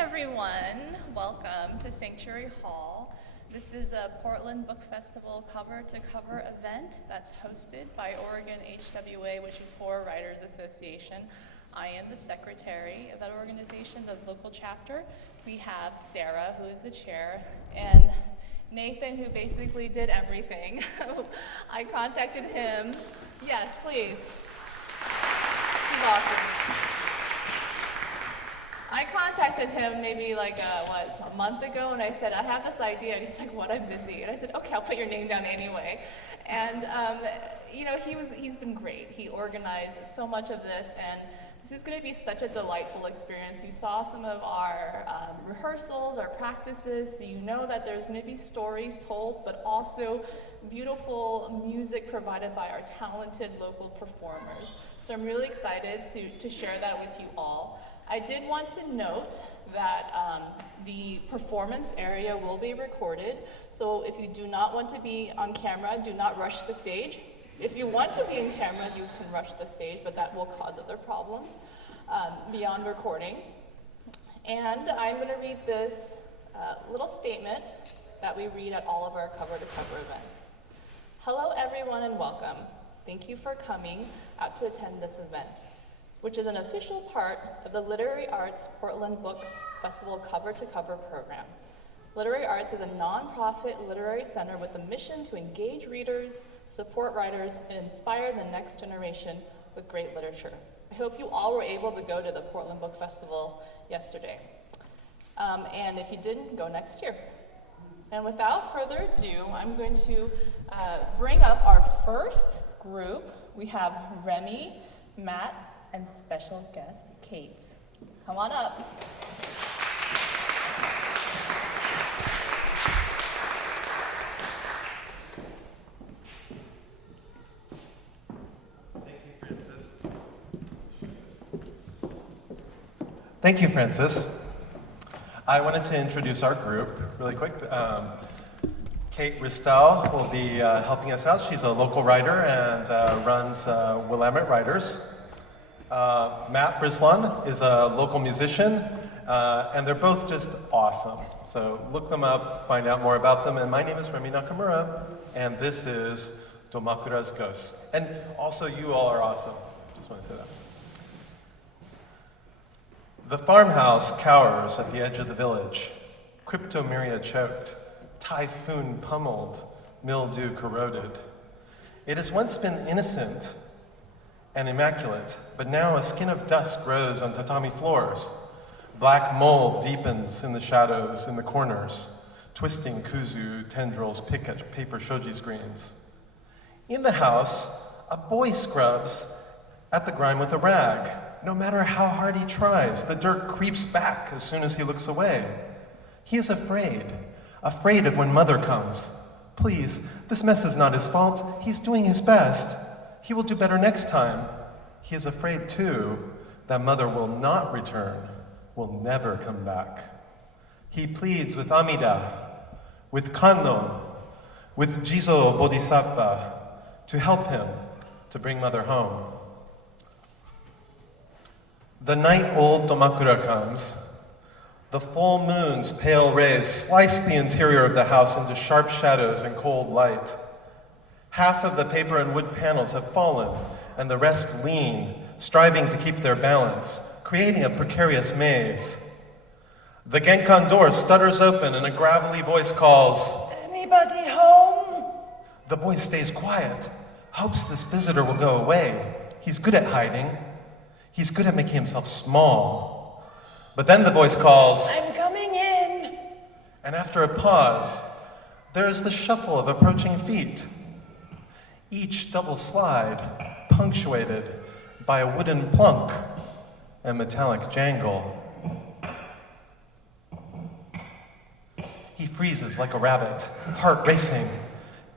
everyone. Welcome to Sanctuary Hall. This is a Portland Book Festival cover-to-cover event that's hosted by Oregon HWA, which is Horror Writers Association. I am the secretary of that organization, the local chapter. We have Sarah, who is the chair, and Nathan, who basically did everything. I contacted him. Yes, please. He's awesome. I contacted him maybe a month ago, and I said, I have this idea, and he's like, what, I'm busy. And I said, okay, I'll put your name down anyway. And, he's been great. He organized so much of this, and this is going to be such a delightful experience. You saw some of our rehearsals, our practices, so you know that there's going to be stories told, but also beautiful music provided by our talented local performers. So I'm really excited to share that with you all. I did want to note that the performance area will be recorded, so if you do not want to be on camera, do not rush the stage. If you want to be in camera, you can rush the stage, but that will cause other problems beyond recording. And I'm going to read this little statement that we read at all of our cover-to-cover events. Hello, everyone, and welcome. Thank you for coming out to attend this event, which is an official part of the Literary Arts Portland Book Festival cover-to-cover program. Literary Arts is a nonprofit literary center with a mission to engage readers, support writers, and inspire the next generation with great literature. I hope you all were able to go to the Portland Book Festival yesterday. And if you didn't, go next year. And without further ado, I'm going to bring up our first group. We have Remy, Matt, and special guest, Kate. Come on up. Thank you, Frances. I wanted to introduce our group really quick. Kate Ristau will be helping us out. She's a local writer and runs Willamette Writers. Matt Brislawn is a local musician, and they're both just awesome. So look them up, find out more about them. And my name is Remy Nakamura, and this is Domakura's Ghost. And also, you all are awesome. Just want to say that. The farmhouse cowers at the edge of the village, cryptomeria choked, typhoon pummeled, mildew corroded. It has once been innocent and immaculate, but now a skin of dust grows on tatami floors. Black mold deepens in the shadows in the corners. Twisting kuzu tendrils pick at paper shoji screens. In the house, a boy scrubs at the grime with a rag. No matter how hard he tries, the dirt creeps back as soon as he looks away. He is afraid of when mother comes. Please, this mess is not his fault. He's doing his best. He will do better next time. He is afraid, too, that mother will not return, will never come back. He pleads with Amida, with Kannon, with Jizo Bodhisattva to help him to bring mother home. The night-old Domakura comes. The full moon's pale rays slice the interior of the house into sharp shadows and cold light. Half of the paper and wood panels have fallen, and the rest lean, striving to keep their balance, creating a precarious maze. The Genkan door stutters open and a gravelly voice calls, "Anybody home?" The boy stays quiet, hopes this visitor will go away. He's good at hiding. He's good at making himself small. But then the voice calls, "I'm coming in." And after a pause, there is the shuffle of approaching feet. Each double slide punctuated by a wooden plunk and metallic jangle. He freezes like a rabbit, heart racing.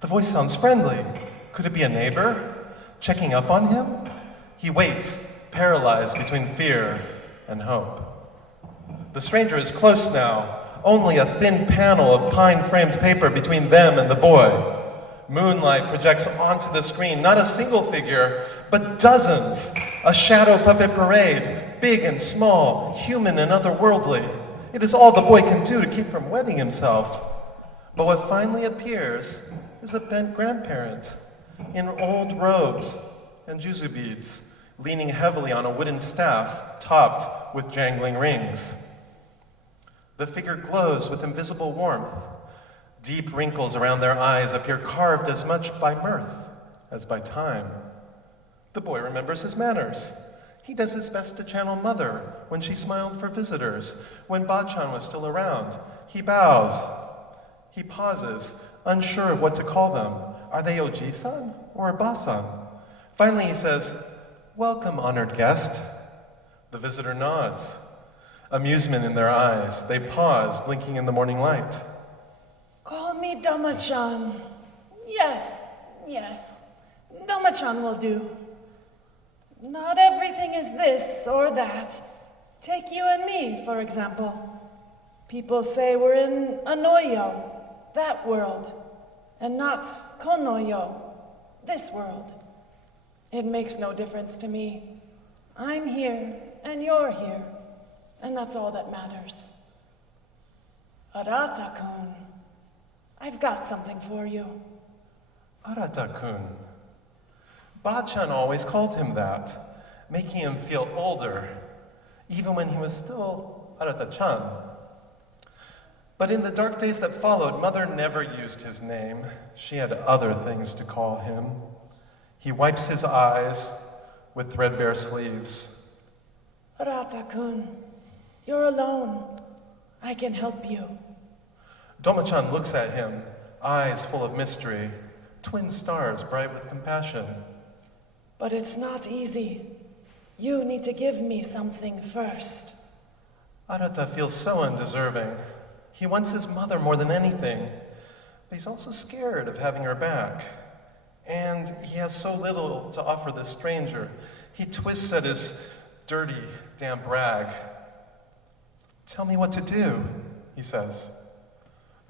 The voice sounds friendly. Could it be a neighbor checking up on him? He waits, paralyzed between fear and hope. The stranger is close now, only a thin panel of pine-framed paper between them and the boy. Moonlight projects onto the screen, not a single figure, but dozens. A shadow puppet parade, big and small, human and otherworldly. It is all the boy can do to keep from wetting himself. But what finally appears is a bent grandparent in old robes and juzu beads, leaning heavily on a wooden staff topped with jangling rings. The figure glows with invisible warmth. Deep wrinkles around their eyes appear carved as much by mirth as by time. The boy remembers his manners. He does his best to channel mother when she smiled for visitors. When Bachan was still around, he bows. He pauses, unsure of what to call them. Are they Oji-san or Ba-san? Finally he says, "Welcome, honored guest." The visitor nods, amusement in their eyes. They pause, blinking in the morning light. Call me Doma-chan. Yes, Doma-chan will do. Not everything is this or that. Take you and me, for example. People say we're in Anoyo, that world, and not Konoyo, this world. It makes no difference to me. I'm here, and you're here, and that's all that matters. Arata-kun, I've got something for you. Arata-kun. Bachan always called him that, making him feel older, even when he was still Arata-chan. But in the dark days that followed, Mother never used his name. She had other things to call him. He wipes his eyes with threadbare sleeves. Arata-kun, you're alone. I can help you. Doma-chan looks at him, eyes full of mystery, twin stars bright with compassion. But it's not easy. You need to give me something first. Arata feels so undeserving. He wants his mother more than anything, but he's also scared of having her back. And he has so little to offer this stranger. He twists at his dirty, damp rag. "Tell me what to do," he says.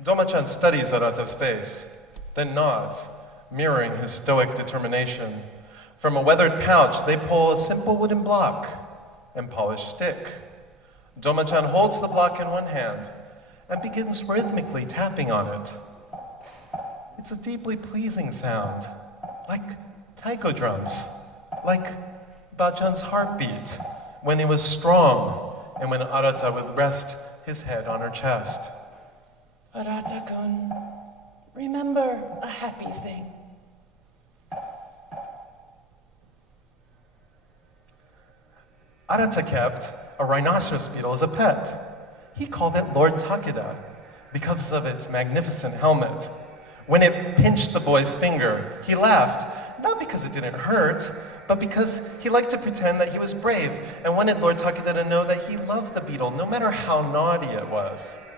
Doma-chan studies Arata's face, then nods, mirroring his stoic determination. From a weathered pouch, they pull a simple wooden block and polished stick. Doma-chan holds the block in one hand and begins rhythmically tapping on it. It's a deeply pleasing sound, like taiko drums, like Bachan's heartbeat when he was strong and when Arata would rest his head on her chest. Arata-kun, remember a happy thing. Arata kept a rhinoceros beetle as a pet. He called it Lord Takeda because of its magnificent helmet. When it pinched the boy's finger, he laughed, not because it didn't hurt, but because he liked to pretend that he was brave and wanted Lord Takeda to know that he loved the beetle, no matter how naughty it was.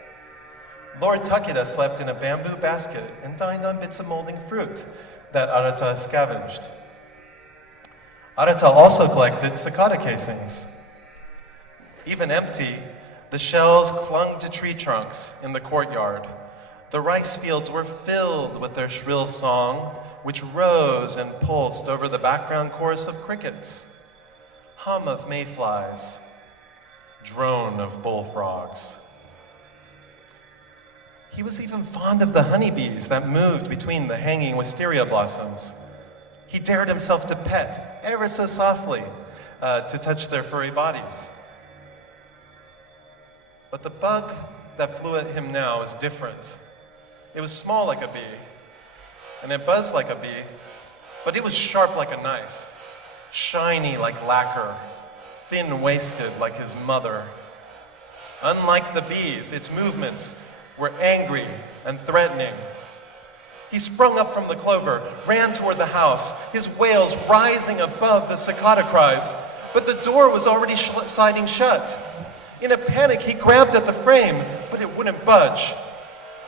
Lord Takeda slept in a bamboo basket and dined on bits of molding fruit that Arata scavenged. Arata also collected cicada casings. Even empty, the shells clung to tree trunks in the courtyard. The rice fields were filled with their shrill song, which rose and pulsed over the background chorus of crickets, hum of mayflies, drone of bullfrogs. He was even fond of the honeybees that moved between the hanging wisteria blossoms. He dared himself to pet, ever so softly, to touch their furry bodies. But the bug that flew at him now was different. It was small like a bee, and it buzzed like a bee, but it was sharp like a knife, shiny like lacquer, thin-waisted like his mother. Unlike the bees, its movements were angry and threatening. He sprung up from the clover, ran toward the house, his wails rising above the cicada cries, but the door was already sliding shut. In a panic, he grabbed at the frame, but it wouldn't budge.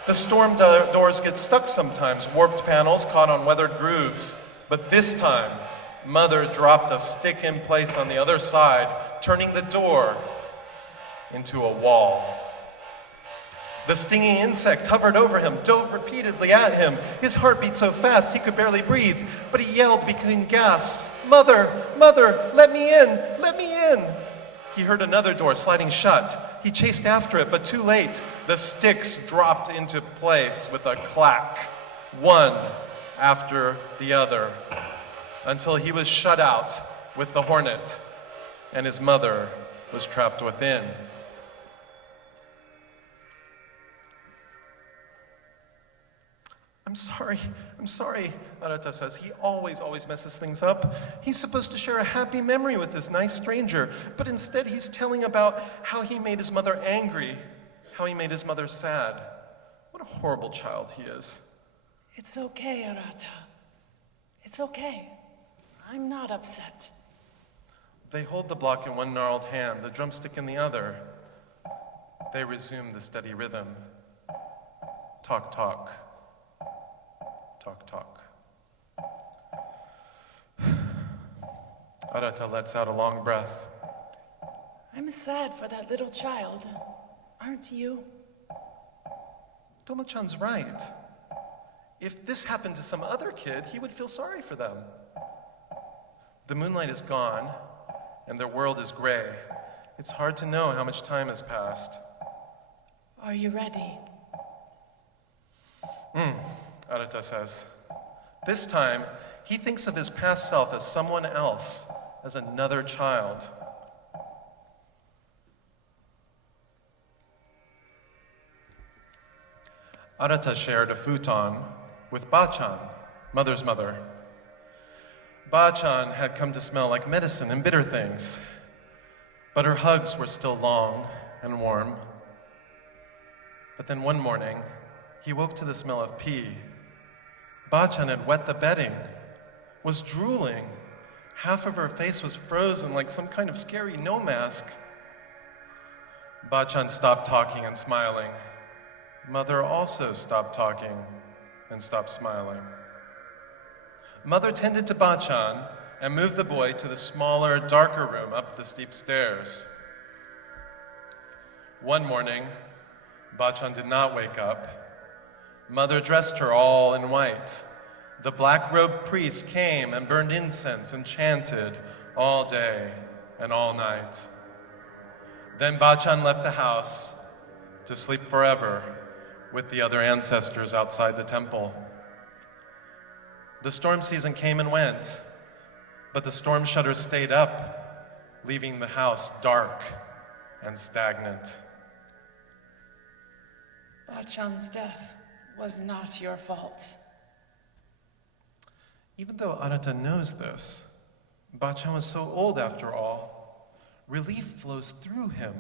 The storm doors get stuck sometimes, warped panels caught on weathered grooves. But this time, Mother dropped a stick in place on the other side, turning the door into a wall. The stinging insect hovered over him, dove repeatedly at him. His heart beat so fast he could barely breathe, but he yelled between gasps, "Mother, Mother, let me in, let me in!" He heard another door sliding shut, He chased after it, but too late. The sticks dropped into place with a clack, one after the other, until he was shut out with the hornet, and his mother was trapped within. I'm sorry, Arata says. He always messes things up. He's supposed to share a happy memory with this nice stranger, but instead he's telling about how he made his mother angry, how he made his mother sad. What a horrible child he is. It's okay, Arata. It's okay. I'm not upset. They hold the block in one gnarled hand, the drumstick in the other. They resume the steady rhythm. Talk, talk. Talk, talk. Arata lets out a long breath. I'm sad for that little child. Aren't you? Tomo-chan's right. If this happened to some other kid, he would feel sorry for them. The moonlight is gone, and their world is gray. It's hard to know how much time has passed. Are you ready? Arata says. This time, he thinks of his past self as someone else, as another child. Arata shared a futon with Ba-chan, mother's mother. Ba-chan had come to smell like medicine and bitter things, but her hugs were still long and warm. But then one morning, he woke to the smell of pee. Ba-chan had wet the bedding, was drooling. Half of her face was frozen like some kind of scary no mask. Ba-chan stopped talking and smiling. Mother also stopped talking and stopped smiling. Mother tended to Ba-chan and moved the boy to the smaller, darker room up the steep stairs. One morning, Ba-chan did not wake up. Mother dressed her all in white. The black-robed priest came and burned incense and chanted all day and all night. Then Ba-chan left the house to sleep forever with the other ancestors outside the temple. The storm season came and went, but the storm shutters stayed up, leaving the house dark and stagnant. Ba-chan's death was not your fault. Even though Arata knows this, Ba-chan was so old after all. Relief flows through him,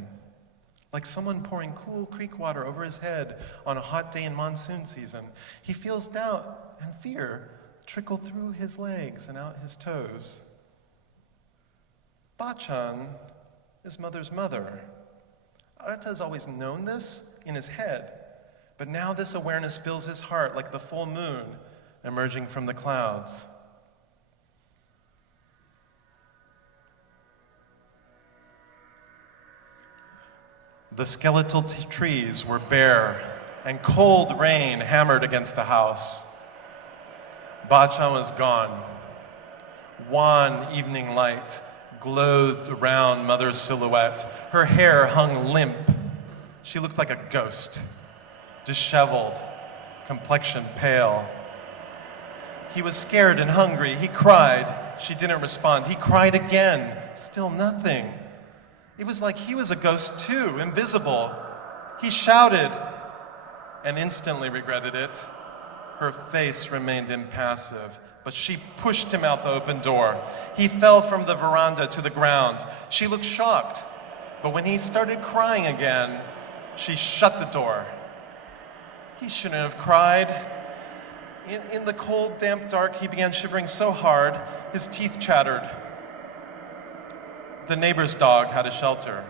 like someone pouring cool creek water over his head on a hot day in monsoon season. He feels doubt and fear trickle through his legs and out his toes. Ba-chan is mother's mother. Arata has always known this in his head, but now this awareness fills his heart like the full moon emerging from the clouds. The skeletal trees were bare, and cold rain hammered against the house. Ba-chan was gone. Wan evening light glowed around Mother's silhouette. Her hair hung limp. She looked like a ghost, disheveled, complexion pale. He was scared and hungry. He cried. She didn't respond. He cried again. Still nothing. It was like he was a ghost too, invisible. He shouted and instantly regretted it. Her face remained impassive, but she pushed him out the open door. He fell from the veranda to the ground. She looked shocked, but when he started crying again, she shut the door. He shouldn't have cried. In the cold, damp dark, he began shivering so hard, his teeth chattered. The neighbor's dog had a shelter.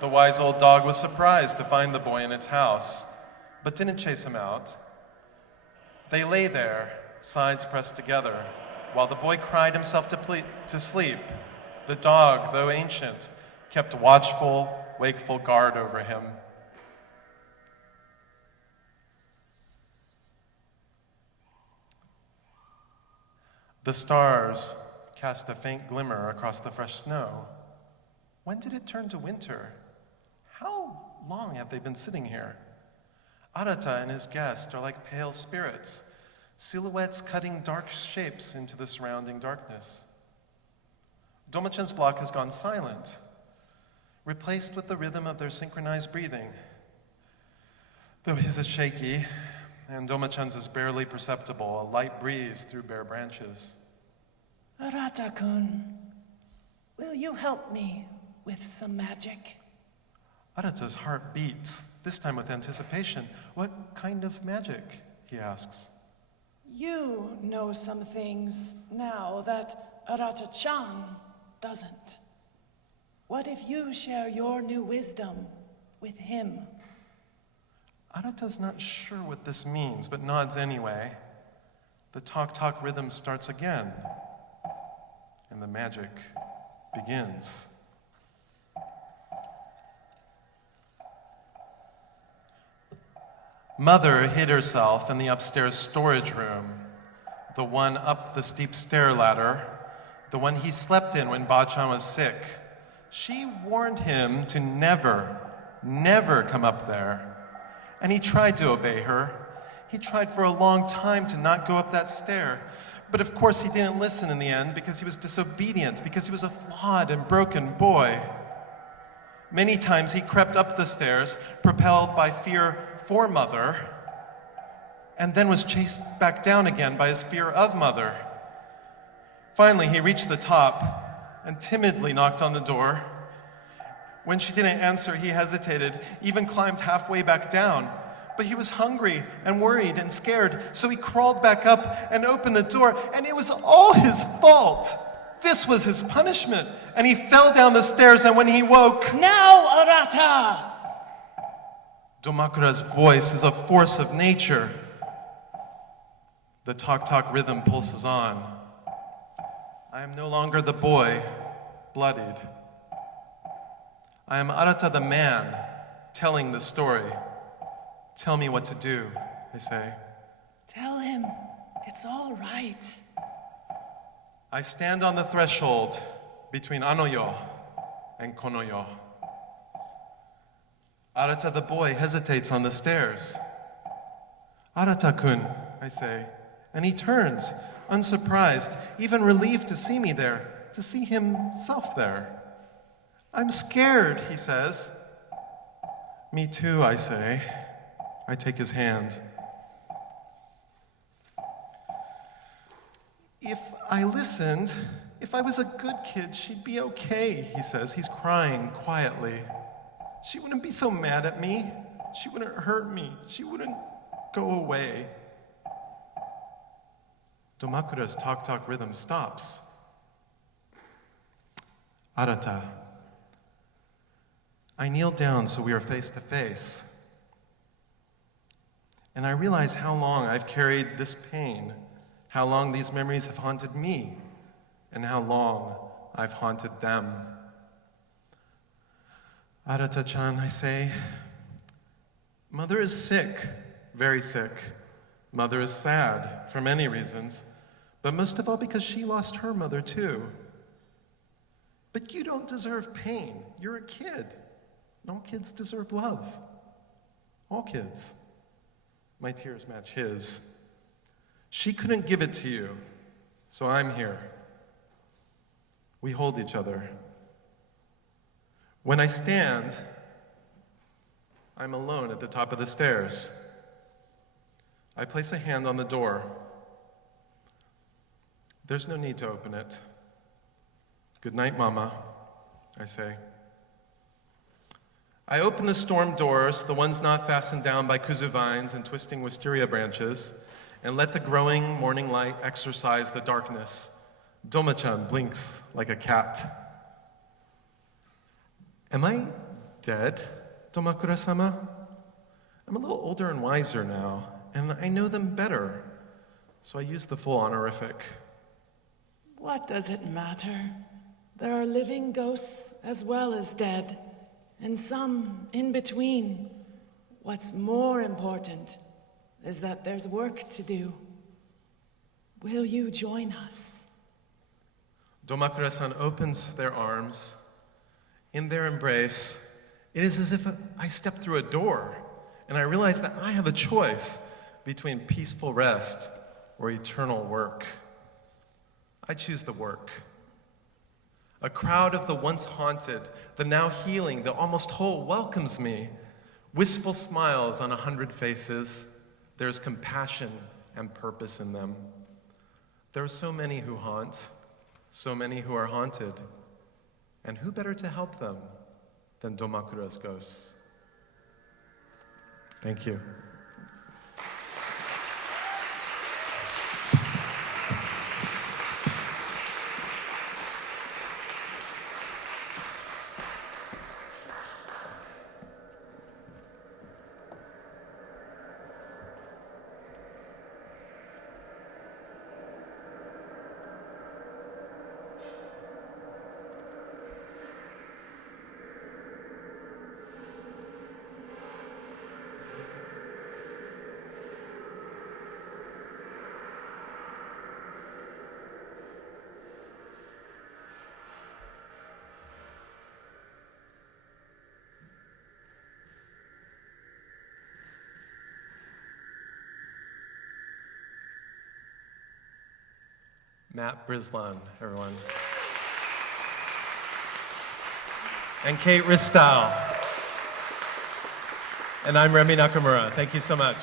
The wise old dog was surprised to find the boy in its house, but didn't chase him out. They lay there, sides pressed together, while the boy cried himself to sleep. The dog, though ancient, kept watchful, wakeful guard over him. The stars cast a faint glimmer across the fresh snow. When did it turn to winter? How long have they been sitting here? Arata and his guest are like pale spirits, silhouettes cutting dark shapes into the surrounding darkness. Domachan's block has gone silent, replaced with the rhythm of their synchronized breathing. Though his is shaky, and Domachan's is barely perceptible, a light breeze through bare branches. Arata-kun, will you help me with some magic? Arata's heart beats, this time with anticipation. What kind of magic? He asks. You know some things now that Arata-chan doesn't. What if you share your new wisdom with him? Arata's not sure what this means, but nods anyway. The talk-talk rhythm starts again, and the magic begins. Mother hid herself in the upstairs storage room, the one up the steep stair ladder, the one he slept in when Ba-chan was sick. She warned him to never come up there. And he tried to obey her. He tried for a long time to not go up that stair. But of course he didn't listen in the end because he was disobedient, because he was a flawed and broken boy. Many times he crept up the stairs, propelled by fear for Mother, and then was chased back down again by his fear of Mother. Finally, he reached the top and timidly knocked on the door. When she didn't answer, he hesitated, even climbed halfway back down. But he was hungry and worried and scared, so he crawled back up and opened the door, and it was all his fault. This was his punishment, and he fell down the stairs, and when he woke... Now, Arata! Domakura's voice is a force of nature. The talk-talk rhythm pulses on. I am no longer the boy, bloodied. I am Arata the man, telling the story. Tell me what to do, they say. Tell him it's all right. I stand on the threshold between Anoyo and Konoyo. Arata the boy hesitates on the stairs. Arata-kun, I say, and he turns, unsurprised, even relieved to see me there, to see himself there. I'm scared, he says. Me too, I say. I take his hand. If I listened, if I was a good kid, she'd be okay, he says. He's crying quietly. She wouldn't be so mad at me. She wouldn't hurt me. She wouldn't go away. Domakura's talk-talk rhythm stops. Arata. I kneel down so we are face to face. And I realize how long I've carried this pain, how long these memories have haunted me, and how long I've haunted them. Arata-chan, I say, Mother is sick, very sick. Mother is sad, for many reasons, but most of all because she lost her mother too. But you don't deserve pain. You're a kid. No kids deserve love. All kids. My tears match his. She couldn't give it to you, so I'm here. We hold each other. When I stand, I'm alone at the top of the stairs. I place a hand on the door. There's no need to open it. Good night, Mama, I say. I open the storm doors, the ones not fastened down by kuzu vines and twisting wisteria branches, and let the growing morning light exorcise the darkness. Doma-chan blinks like a cat. Am I dead, Domakura-sama? I'm a little older and wiser now, and I know them better, so I use the full honorific. What does it matter? There are living ghosts as well as dead, and some in between. What's more important is that there's work to do. Will you join us? Domakura-san opens their arms. In their embrace, It is as if I step through a door and I realize that I have a choice between peaceful rest or eternal work. I choose the work. A crowd of the once haunted, the now healing, the almost whole welcomes me. Wistful smiles on 100 faces. There's compassion and purpose in them. There are so many who haunt, so many who are haunted. And who better to help them than Domakura's ghosts? Thank you. Matt Brislawn, everyone. And Kate Ristau. And I'm Remy Nakamura. Thank you so much.